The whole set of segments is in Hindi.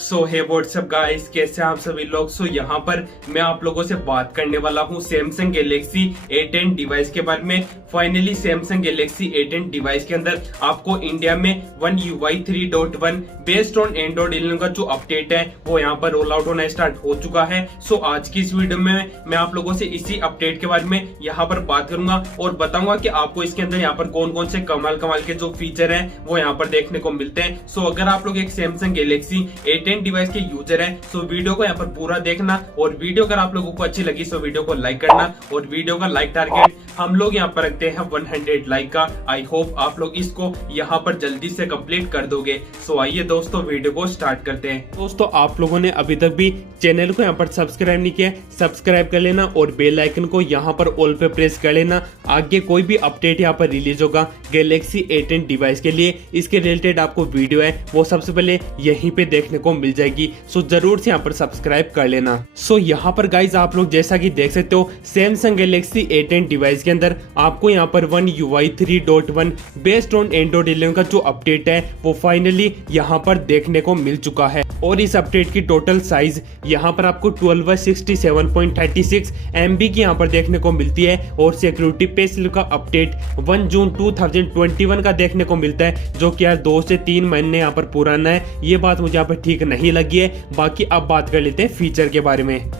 सो हे व्हाट्सअप गाइस, कैसे आप सभी लोग। सो यहाँ पर मैं आप लोगों से बात करने वाला हूँ सैमसंग गैलेक्सी A10 डिवाइस के बारे में। Finally Samsung Galaxy A10 device के अंदर आपको इंडिया में One UI 3.1 based on Android 11 का जो अपडेट है वो यहाँ पर रोल आउट होना स्टार्ट हो चुका है। सो आज की इस वीडियो में मैं आप लोगों से इसी अपडेट के बारे में यहाँ पर बात करूंगा और बताऊंगा कि आपको इसके अंदर यहाँ पर कौन कौन से कमाल के जो फीचर हैं वो यहाँ पर देखने को मिलते हैं। सो अगर आप लोग एक सैमसंग गैलेक्सी A10 डिवाइस के यूजर हैं सो वीडियो को यहाँ पर पूरा देखना, और वीडियो अगर आप लोगों को अच्छी लगी सो वीडियो को लाइक करना, और वीडियो का लाइक टारगेट हम लोग यहाँ पर रखते हैं 100 लाइक का। आई होप आप लोग इसको यहाँ पर जल्दी से कंप्लीट कर दोगे। सो आइए दोस्तों वीडियो को स्टार्ट करते हैं। दोस्तों आप लोगों ने अभी तक भी चैनल को यहाँ पर सब्सक्राइब नहीं किया, सब्सक्राइब कर लेना और बेल आइकन को यहाँ पर ऑल पे प्रेस कर लेना। आगे कोई भी अपडेट यहाँ पर रिलीज होगा गैलेक्सी A10 डिवाइस के लिए, इसके रिलेटेड आपको वीडियो है वो सबसे पहले यहीं पे देखने को मिल जाएगी। सो जरूर से यहाँ पर सब्सक्राइब कर लेना। सो यहाँ पर गाइज आप लोग जैसा कि देख सकते हो सैमसंग गैलेक्सी A10 डिवाइस के अंदर आपको यहाँ पर One UI 3.1 based on Android 11 का जो अपडेट है वो फाइनली यहाँ पर देखने को मिल चुका है। और इस अपडेट की टोटल साइज यहाँ पर आपको 1267.36 MB की यहाँ पर देखने को मिलती है, और सिक्योरिटी पैच का अपडेट 1 जून 2021 का देखने को मिलता है, जो कि यार 2 से 3 महीने यहाँ पर पुराना है। ये बात मुझे यहाँ पर ठीक नहीं लगी है। बाकी अब बात कर लेते हैं फीचर के बारे में।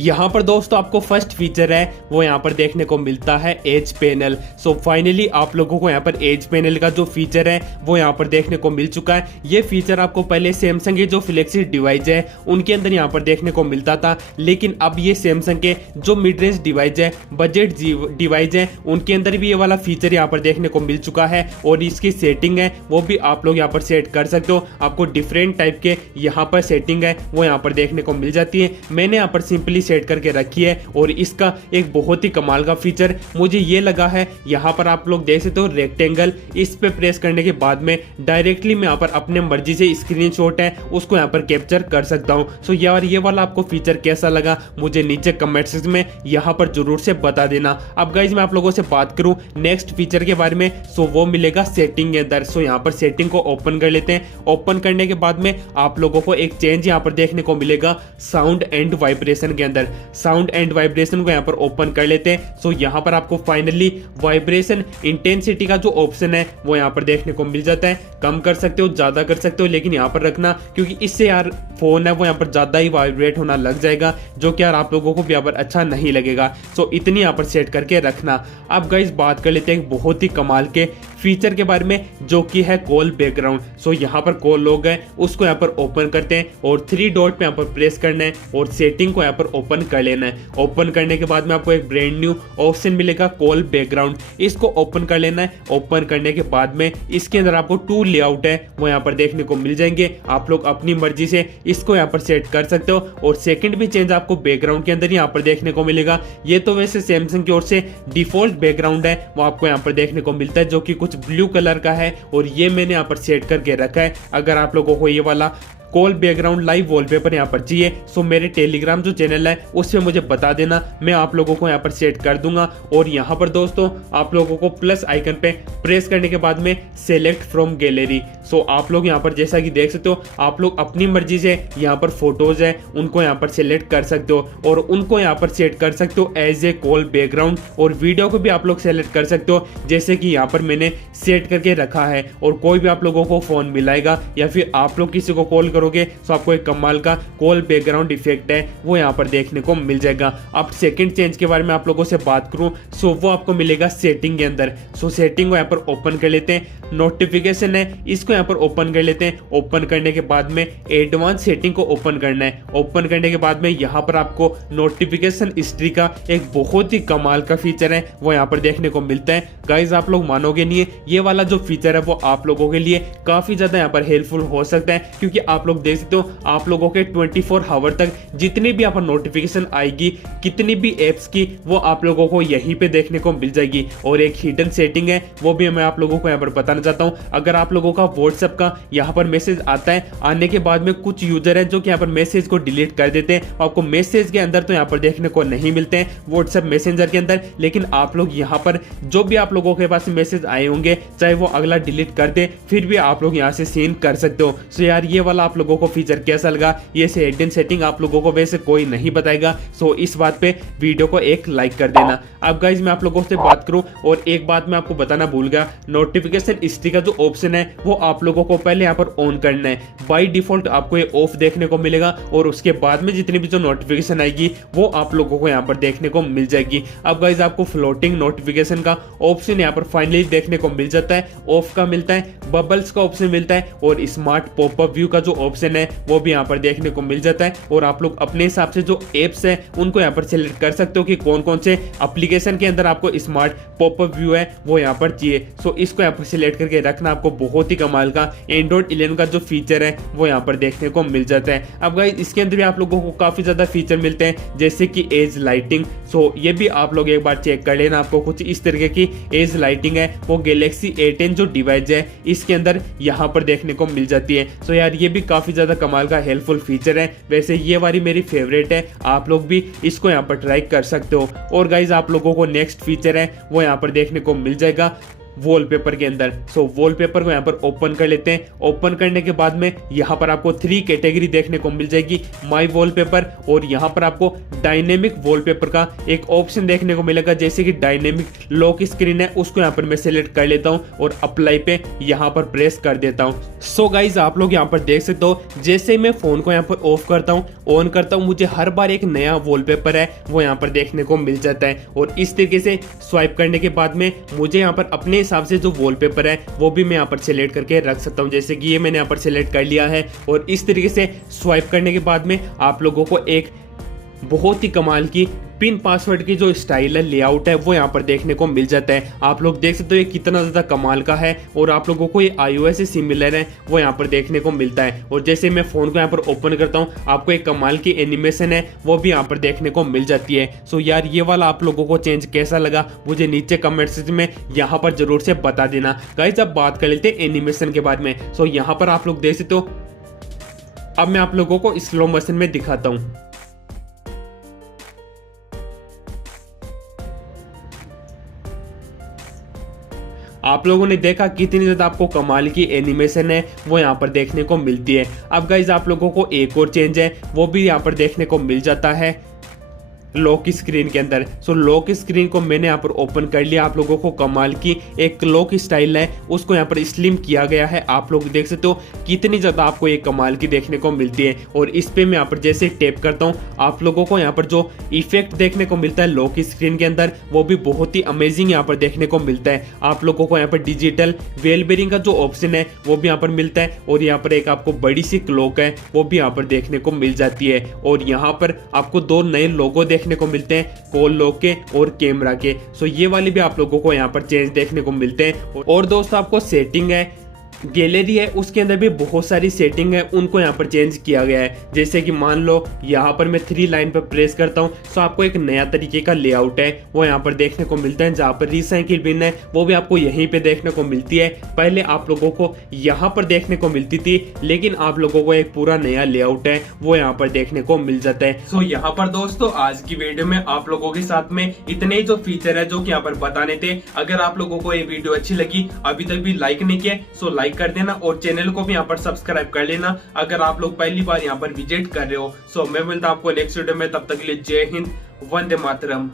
यहाँ पर दोस्तों आपको फर्स्ट फीचर है वो यहाँ पर देखने को मिलता है एज पैनल। सो फाइनली आप लोगों को यहाँ पर एज पैनल का जो फीचर है वो यहाँ पर देखने को मिल चुका है। ये फीचर आपको पहले सैमसंग के जो फ्लैगशिप डिवाइस है उनके अंदर यहाँ पर देखने को मिलता था, लेकिन अब ये सैमसंग के जो मिड रेंज डिवाइस है, बजट डिवाइस है, उनके अंदर भी ये वाला फीचर यहाँ पर देखने को मिल चुका है। और इसकी सेटिंग है वो भी आप लोग यहाँ पर सेट कर सकते हो। आपको डिफरेंट टाइप के यहाँ पर सेटिंग है वो यहाँ पर देखने को मिल जाती है। मैंने यहाँ पर सिंपली सेट करके रखी है, और इसका एक बहुत ही कमाल का फीचर मुझे ये लगा है। यहाँ पर आप लोग देख सकते हो रेक्टेंगल, इस पे प्रेस करने के बाद में डायरेक्टली मैं यहाँ पर अपने मर्जी से स्क्रीनशॉट है उसको यहाँ पर कैप्चर कर सकता हूँ। सो यार ये वाला आपको फीचर कैसा लगा मुझे नीचे कमेंट सेक्शन में यहाँ पर जरूर से बता देना। अब गाइज मैं आप लोगों से बात करूँ नेक्स्ट फीचर के बारे में, सो वो मिलेगा सेटिंग के अंदर। सो यहाँ पर सेटिंग को ओपन कर लेते हैं। ओपन करने के बाद में आप लोगों को एक चेंज यहाँ पर देखने को मिलेगा साउंड एंड वाइब्रेशन के अंदर। साउंड एंड वाइब्रेशन को यहाँ पर ओपन कर लेते हैं। सो यहाँ पर आपको फाइनली वाइब्रेशन इंटेंसिटी का जो ऑप्शन है वो यहाँ पर देखने को मिल जाता है। कम कर सकते हो, ज्यादा कर सकते हो, लेकिन यहाँ पर रखना क्योंकि इससे यार फोन है वो यहाँ पर ज्यादा ही वाइब्रेट होना लग जाएगा, जो कि यार आप लोगों को भी यहाँ पर अच्छा नहीं लगेगा। सो इतनी यहाँ पर सेट करके रखना। अब गाइस बात कर लेते हैं बहुत ही कमाल के फीचर के बारे में, जो कि है कॉल बैकग्राउंड। सो यहाँ पर कॉल लॉग है उसको यहाँ पर ओपन करते हैं और 3 डॉट पे यहाँ पर प्रेस करना है और सेटिंग को यहाँ पर ओपन कर लेना है। ओपन करने के बाद में आपको एक ब्रांड न्यू ऑप्शन मिलेगा कॉल बैकग्राउंड, इसको ओपन कर लेना है। ओपन करने के बाद में इसके अंदर आपको 2 लेआउट है वो यहाँ पर देखने को मिल जाएंगे। आप लोग अपनी मर्जी से इसको यहाँ पर सेट कर सकते हो, और सेकंड भी चेंज आपको बैकग्राउंड के अंदर यहाँ पर देखने को मिलेगा। ये तो वैसे सैमसंग की ओर से डिफॉल्ट बैकग्राउंड है वो आपको यहाँ पर देखने को मिलता है, जो कि कुछ ब्लू कलर का है, और ये मैंने यहाँ पर सेट करके रखा है। अगर आप लोगों को ये वाला कॉल बैकग्राउंड लाइव वॉलपेपर यहाँ पर चाहिए सो मेरे टेलीग्राम जो चैनल है उस पर मुझे बता देना, मैं आप लोगों को यहाँ पर सेट कर दूंगा। और यहाँ पर दोस्तों आप लोगों को प्लस आइकन पे प्रेस करने के बाद में सेलेक्ट फ्रॉम गैलरी। सो आप लोग यहाँ पर जैसा कि देख सकते हो आप लोग अपनी मर्जी से यहाँ पर फोटोज है उनको यहाँ पर सेलेक्ट कर सकते हो, और उनको यहाँ पर सेट कर सकते हो एज ए कॉल बैकग्राउंड। और वीडियो को भी आप लोग सेलेक्ट कर सकते हो जैसे कि यहाँ पर मैंने सेट करके रखा है। और कोई भी आप लोगों को फोन मिलाएगा या फिर आप लोग किसी को कॉल करोगे तो आपको एक कमाल का कॉल बैकग्राउंड इफेक्ट है वो यहाँ पर देखने को मिल जाएगा। अब सेकंड चेंज के बारे में आप लोगों से बात करूं सो वो आपको मिलेगा सेटिंग के अंदर। सो सेटिंग को यहाँ पर ओपन कर लेते हैं। नोटिफिकेशन है इसको यहाँ पर ओपन कर लेते हैं। ओपन करने के बाद में एडवांस सेटिंग को ओपन करना है। ओपन करने के बाद में यहाँ पर आपको नोटिफिकेशन हिस्ट्री का एक बहुत ही कमाल का फीचर है वो यहाँ पर देखने को मिलता है। गाइज आप लोग मानोगे नहीं है, ये वाला जो फीचर है वो आप लोगों के लिए काफी ज्यादा यहाँ पर हेल्पफुल हो सकता है, क्योंकि आप लोग देख सकते हो आप लोगों के 24 आवर तक जितनी भी यहाँ पर नोटिफिकेशन आएगी कितनी भी एप्स की वो आप लोगों को यहीं पे देखने को मिल जाएगी। और एक हिडन सेटिंग है वो भी मैं आप लोगों को यहाँ पर बताना चाहता हूँ। अगर आप लोगों का व्हाट्सएप का यहाँ पर मैसेज आता है, आने के बाद में कुछ यूजर है जो कि यहाँ पर मैसेज को डिलीट कर देते हैं, आपको मैसेज के अंदर तो यहाँ पर देखने को नहीं मिलते हैं व्हाट्सएप मैसेंजर के अंदर, लेकिन आप लोग यहाँ पर जो भी आप लोगों के पास मैसेज आए होंगे चाहे वो अगला डिलीट कर दे फिर भी आप लोग यहाँ से सीन कर सकते हो। सो यार ये वाला आप लोगों को फीचर कैसा लगा, ये हिडन सेटिंग आप लोगों को वैसे कोई नहीं बताएगा, सो इस बात पे वीडियो को एक लाइक कर देना। अब गाइज मैं आप लोगों से बात करूं और एक बात मैं आपको बताना भूल गया, नोटिफिकेशन हिस्ट्री का जो ऑप्शन है वो आप लोगों को पहले यहाँ पर ऑन करना है। बाय डिफॉल्ट आपको ये ऑफ देखने को मिलेगा और उसके बाद में जितनी भी जो नोटिफिकेशन आएगी वो आप लोगों को यहाँ पर देखने को मिल जाएगी। अब गाइज आपको फ्लोटिंग नोटिफिकेशन का ऑप्शन यहाँ पर फाइनली देखने को मिल जाता है, ऑफ का मिलता है, बबल्स का ऑप्शन मिलता है और स्मार्ट पॉपअप व्यू का जो ऑप्शन है वो भी यहाँ पर देखने को मिल जाता है। और आप लोग अपने हिसाब से जो एप्स है उनको यहाँ पर सिलेक्ट कर सकते हो कि कौन कौन से एप्लीकेशन के अंदर आपको स्मार्ट पॉपअप व्यू है वो यहाँ पर चाहिए। सो इसको यहाँ पर सिलेक्ट करके रखना, आपको बहुत ही कमाल का एंड्रॉइड 11 का जो फीचर है वो यहाँ पर देखने को मिल जाता है। अब गाइस इसके अंदर भी आप लोगों को काफी ज्यादा फीचर मिलते हैं जैसे कि एज लाइटिंग, सो ये भी आप लोग एक बार चेक कर लेना। आपको कुछ इस तरीके की एज लाइटिंग है वो गैलेक्सी A10 जो डिवाइस है इसके अंदर यहाँ पर देखने को मिल जाती है। सो यार ये भी काफी ज्यादा कमाल का हेल्पफुल फीचर है, वैसे ये वाली मेरी फेवरेट है, आप लोग भी इसको यहाँ पर ट्राई कर सकते हो। और गाइज आप लोगों को नेक्स्ट फीचर है वो यहाँ पर देखने को मिल जाएगा वॉलपेपर के अंदर। सो वॉलपेपर को यहाँ पर ओपन कर लेते हैं। ओपन करने के बाद में यहाँ पर आपको 3 कैटेगरी देखने को मिल जाएगी, माय वॉलपेपर, और यहाँ पर आपको डायनेमिक वॉलपेपर का एक ऑप्शन देखने को मिलेगा। जैसे कि डायनेमिक लॉक स्क्रीन है उसको यहाँ पर मैं सिलेक्ट कर लेता हूँ और अप्लाई पे यहाँ पर प्रेस कर देता हूँ। सो गाइज आप लोग यहाँ पर देख सकते हो जैसे मैं फोन को यहाँ पर ऑफ करता हूँ ऑन करता हूँ, मुझे हर बार एक नया वॉलपेपर है वो यहाँ पर देखने को मिल जाता है। और इस तरीके से स्वाइप करने के बाद में मुझे यहाँ पर अपने हिसाब से जो वॉलपेपर है वो भी मैं यहाँ पर सिलेक्ट करके रख सकता हूँ। जैसे कि ये मैंने यहाँ पर सिलेक्ट कर लिया है और इस तरीके से स्वाइप करने के बाद में आप लोगों को एक बहुत ही कमाल की पिन पासवर्ड की जो स्टाइल है, लेआउट है वो यहाँ पर देखने को मिल जाता है। आप लोग देख सकते हो ये कितना ज्यादा कमाल का है और आप लोगों को ये iOS से सिमिलर है वो यहाँ पर देखने को मिलता है। और जैसे मैं फोन को यहाँ पर ओपन करता हूँ आपको एक कमाल की एनिमेशन है वो भी यहाँ पर देखने को मिल जाती है। सो यार ये वाला आप लोगों को चेंज कैसा लगा मुझे नीचे कमेंट सेक्शन में यहाँ पर जरूर से बता देना। गाइस अब बात कर लेते हैं एनिमेशन के बारे में। सो यहाँ पर आप लोग देख सकते हो, अब मैं आप लोगों को स्लो मोशन में दिखाता हूँ। आप लोगों ने देखा कितनी ज्यादा आपको कमाल की एनिमेशन है वो यहाँ पर देखने को मिलती है। अब गाइज आप लोगों को एक और चेंज है वो भी यहाँ पर देखने को मिल जाता है लॉक स्क्रीन के अंदर। सो लॉक स्क्रीन को मैंने यहाँ पर ओपन कर लिया। आप लोगों को कमाल की एक लॉक स्टाइल है उसको यहाँ पर स्लिम किया गया है। आप लोग देख सकते हो कितनी ज्यादा आपको ये कमाल की देखने को मिलती है। और इस पे मैं यहाँ पर जैसे टैप करता हूँ आप लोगों को यहाँ पर जो इफेक्ट देखने को मिलता है लॉक स्क्रीन के अंदर वो भी बहुत ही अमेजिंग यहाँ पर देखने को मिलता है। आप लोगों को यहाँ पर डिजिटल वेल बेरिंग का जो ऑप्शन है वो भी यहाँ पर मिलता है और यहाँ पर एक आपको बड़ी सी क्लॉक है वो भी यहाँ पर देखने को मिल जाती है। और यहाँ पर आपको 2 नए लोगो देखने को मिलते हैं, कॉल लॉक के और कैमरा के। सो ये वाले भी आप लोगों को यहाँ पर चेंज देखने को मिलते हैं। और दोस्तों आपको सेटिंग है, गैलरी है, उसके अंदर भी बहुत सारी सेटिंग है उनको यहाँ पर चेंज किया गया है। जैसे कि मान लो यहाँ पर मैं 3 लाइन पर प्रेस करता हूँ तो आपको एक नया तरीके का लेआउट है वो यहाँ पर देखने को मिलता है। जहाँ पर रिसाइकिल बिन है वो भी आपको यहीं पे देखने को मिलती है। पहले आप लोगों को यहाँ पर देखने को मिलती थी लेकिन आप लोगों को एक पूरा नया लेआउट है वो यहाँ पर देखने को मिल जाता है। सो यहाँ पर दोस्तों आज की वीडियो में आप लोगों के साथ में इतने ही जो फीचर है जो कि यहाँ पर बताने थे। अगर आप लोगों को ये वीडियो अच्छी लगी, अभी तक भी लाइक नहीं किया सो लाइक कर देना और चैनल को भी यहाँ पर सब्सक्राइब कर लेना अगर आप लोग पहली बार यहाँ पर विजिट कर रहे हो। सो मैं मिलता हूँ आपको नेक्स्ट वीडियो में, तब तक के लिए जय हिंद, वंदे मातरम।